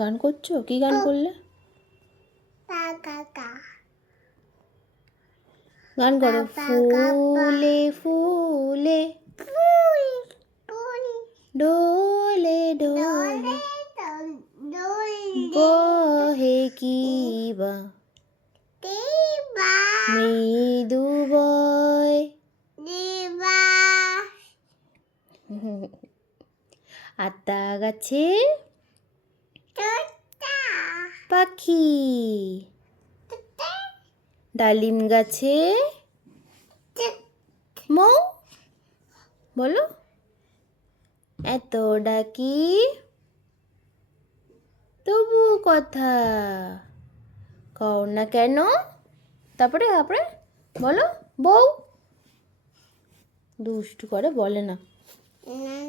গান করছো? কি গান করলে? গান করো। ফুলে ফুলে ডোলে ডোলে বহে কিবা মৃদু বয়। আতা গাছে পাখি, ডালিম গাছে মৌ। বলো। এত ডাকি তবু কথা কও না কেন। তারপরে তারপরে বলো। বউ দুষ্টু করে বলে না।